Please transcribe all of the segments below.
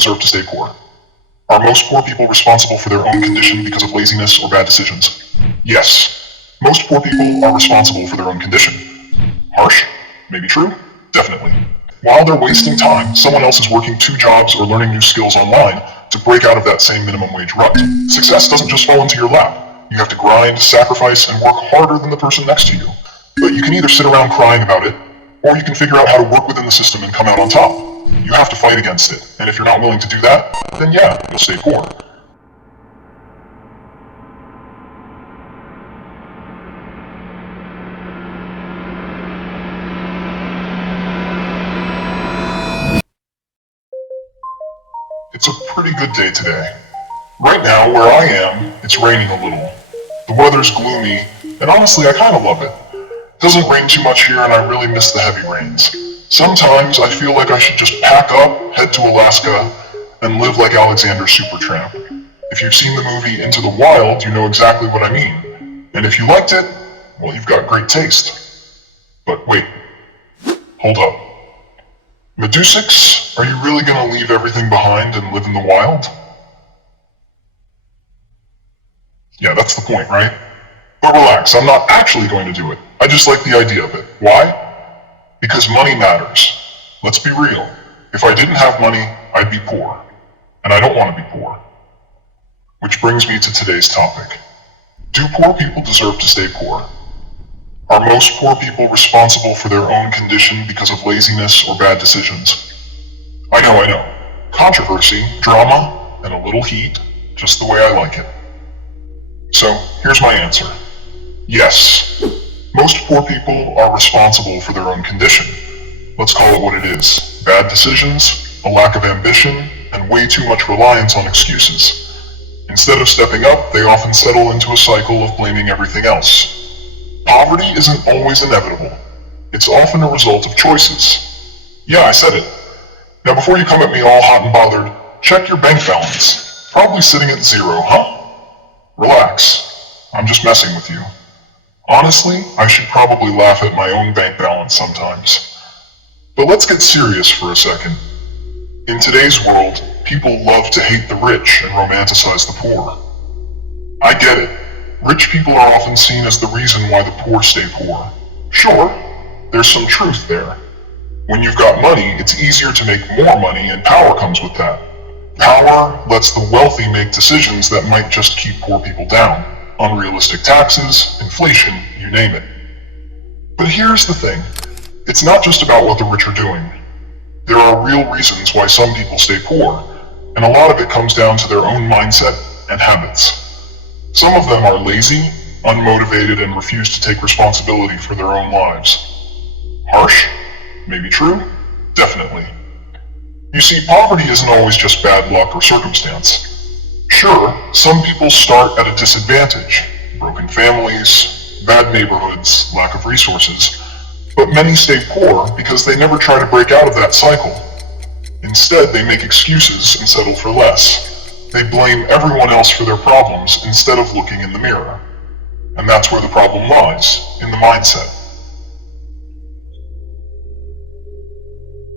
deserve to stay poor. Are most poor people responsible for their own condition because of laziness or bad decisions? Yes. Most poor people are responsible for their own condition. Harsh? Maybe true? Definitely. While they're wasting time, someone else is working 2 jobs or learning new skills online to break out of that same minimum wage rut. Success doesn't just fall into your lap. You have to grind, sacrifice, and work harder than the person next to you. But you can either sit around crying about it, or you can figure out how to work within the system and come out on top. You have to fight against it, and if you're not willing to do that, then yeah, you'll stay poor. It's a pretty good day today. Right now, where I am, it's raining a little. The weather's gloomy, and honestly, I kinda love it. It doesn't rain too much here, and I really miss the heavy rains. Sometimes I feel like I should just pack up, head to Alaska, and live like Alexander Supertramp. If you've seen the movie Into the Wild, you know exactly what I mean. And if you liked it, well, you've got great taste. But wait, hold up. Medusix, are you really gonna leave everything behind and live in the wild? Yeah, that's the point, right? But relax, I'm not actually going to do it. I just like the idea of it. Why? Because money matters. Let's be real. If I didn't have money, I'd be poor. And I don't want to be poor. Which brings me to today's topic. Do poor people deserve to stay poor? Are most poor people responsible for their own condition because of laziness or bad decisions? I know. Controversy, drama, and a little heat, just the way I like it. So, here's my answer. Yes. Most poor people are responsible for their own condition. Let's call it what it is. Bad decisions, a lack of ambition, and way too much reliance on excuses. Instead of stepping up, they often settle into a cycle of blaming everything else. Poverty isn't always inevitable. It's often a result of choices. Yeah, I said it. Now before you come at me all hot and bothered, check your bank balance. Probably sitting at 0, huh? Relax. I'm just messing with you. Honestly, I should probably laugh at my own bank balance sometimes. But let's get serious for a second. In today's world, people love to hate the rich and romanticize the poor. I get it. Rich people are often seen as the reason why the poor stay poor. Sure, there's some truth there. When you've got money, it's easier to make more money, and power comes with that. Power lets the wealthy make decisions that might just keep poor people down. Unrealistic taxes, inflation, you name it. But here's the thing. It's not just about what the rich are doing. There are real reasons why some people stay poor, and a lot of it comes down to their own mindset and habits. Some of them are lazy, unmotivated, and refuse to take responsibility for their own lives. Harsh? Maybe true? Definitely. You see, poverty isn't always just bad luck or circumstance. Sure, some people start at a disadvantage, broken families, bad neighborhoods, lack of resources, but many stay poor because they never try to break out of that cycle. Instead, they make excuses and settle for less. They blame everyone else for their problems instead of looking in the mirror. And that's where the problem lies, in the mindset.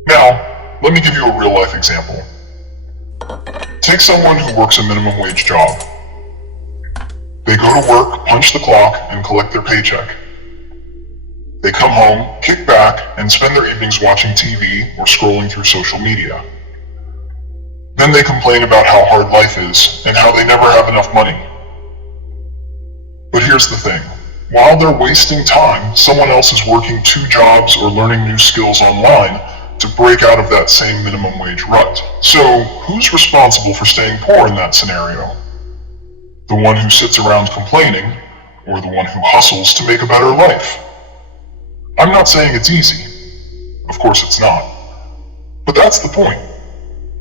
Now, let me give you a real-life example. Take someone who works a minimum wage job. They go to work, punch the clock, and collect their paycheck. They come home, kick back, and spend their evenings watching TV or scrolling through social media. Then they complain about how hard life is and how they never have enough money. But here's the thing. While they're wasting time, someone else is working 2 jobs or learning new skills online to break out of that same minimum wage rut. So, who's responsible for staying poor in that scenario? The one who sits around complaining, or the one who hustles to make a better life? I'm not saying it's easy. Of course it's not. But that's the point.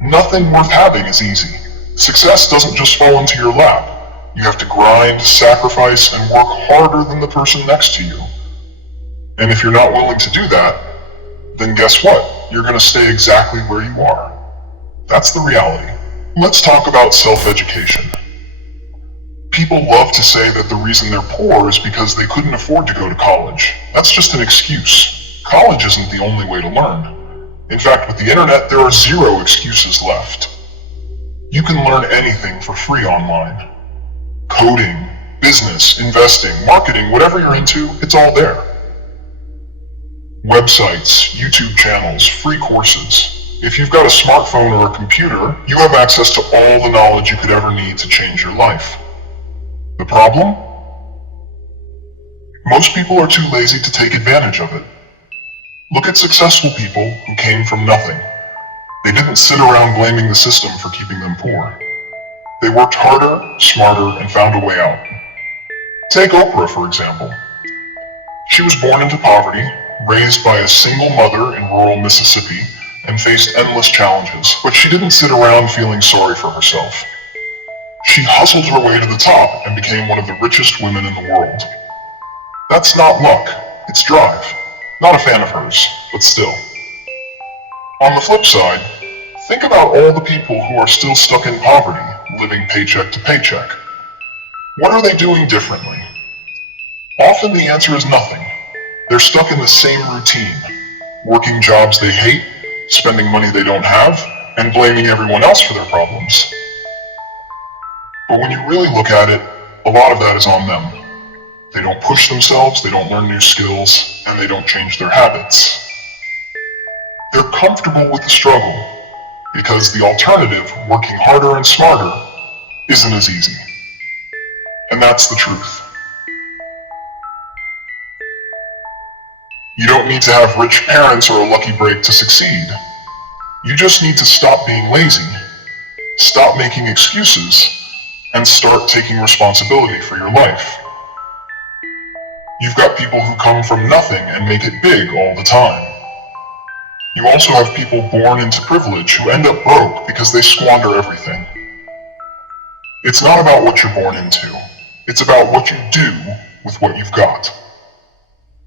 Nothing worth having is easy. Success doesn't just fall into your lap. You have to grind, sacrifice, and work harder than the person next to you. And if you're not willing to do that, then guess what? You're going to stay exactly where you are. That's the reality. Let's talk about self-education. People love to say that the reason they're poor is because they couldn't afford to go to college. That's just an excuse. College isn't the only way to learn. In fact, with the internet, there are 0 excuses left. You can learn anything for free online. Coding, business, investing, marketing, whatever you're into, it's all there. Websites, YouTube channels, free courses. If you've got a smartphone or a computer, you have access to all the knowledge you could ever need to change your life. The problem? Most people are too lazy to take advantage of it. Look at successful people who came from nothing. They didn't sit around blaming the system for keeping them poor. They worked harder, smarter, and found a way out. Take Oprah, for example. She was born into poverty, raised by a single mother in rural Mississippi, and faced endless challenges, but she didn't sit around feeling sorry for herself. She hustled her way to the top and became one of the richest women in the world. That's not luck, it's drive. Not a fan of hers, but still. On the flip side, think about all the people who are still stuck in poverty, living paycheck to paycheck. What are they doing differently? Often the answer is nothing. They're stuck in the same routine, working jobs they hate, spending money they don't have, and blaming everyone else for their problems. But when you really look at it, a lot of that is on them. They don't push themselves, they don't learn new skills, and they don't change their habits. They're comfortable with the struggle, because the alternative, working harder and smarter, isn't as easy. And that's the truth. You don't need to have rich parents or a lucky break to succeed. You just need to stop being lazy, stop making excuses, and start taking responsibility for your life. You've got people who come from nothing and make it big all the time. You also have people born into privilege who end up broke because they squander everything. It's not about what you're born into. It's about what you do with what you've got.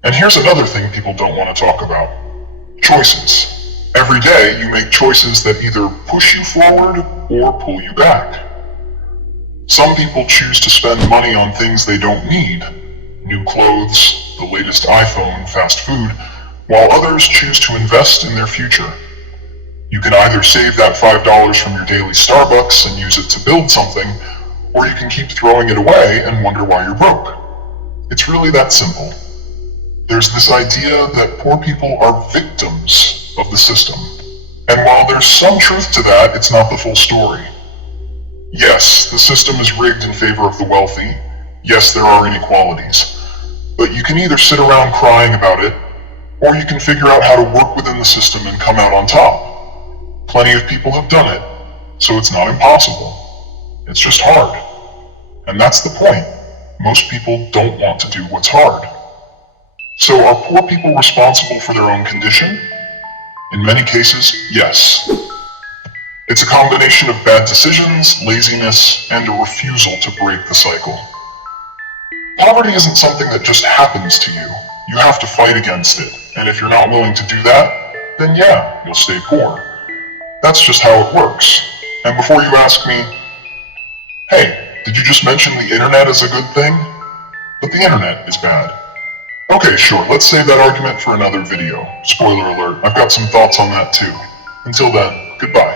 And here's another thing people don't want to talk about. Choices. Every day you make choices that either push you forward or pull you back. Some people choose to spend money on things they don't need. New clothes, the latest iPhone, fast food, while others choose to invest in their future. You can either save that $5 from your daily Starbucks and use it to build something, or you can keep throwing it away and wonder why you're broke. It's really that simple. There's this idea that poor people are victims of the system. And while there's some truth to that, it's not the full story. Yes, the system is rigged in favor of the wealthy. Yes, there are inequalities. But you can either sit around crying about it, or you can figure out how to work within the system and come out on top. Plenty of people have done it, so it's not impossible. It's just hard. And that's the point. Most people don't want to do what's hard. So are poor people responsible for their own condition? In many cases, yes. It's a combination of bad decisions, laziness, and a refusal to break the cycle. Poverty isn't something that just happens to you. You have to fight against it, and if you're not willing to do that, then yeah, you'll stay poor. That's just how it works. And before you ask me, hey, did you just mention the internet is a good thing? But the internet is bad. Okay, sure, let's save that argument for another video. Spoiler alert, I've got some thoughts on that too. Until then, goodbye.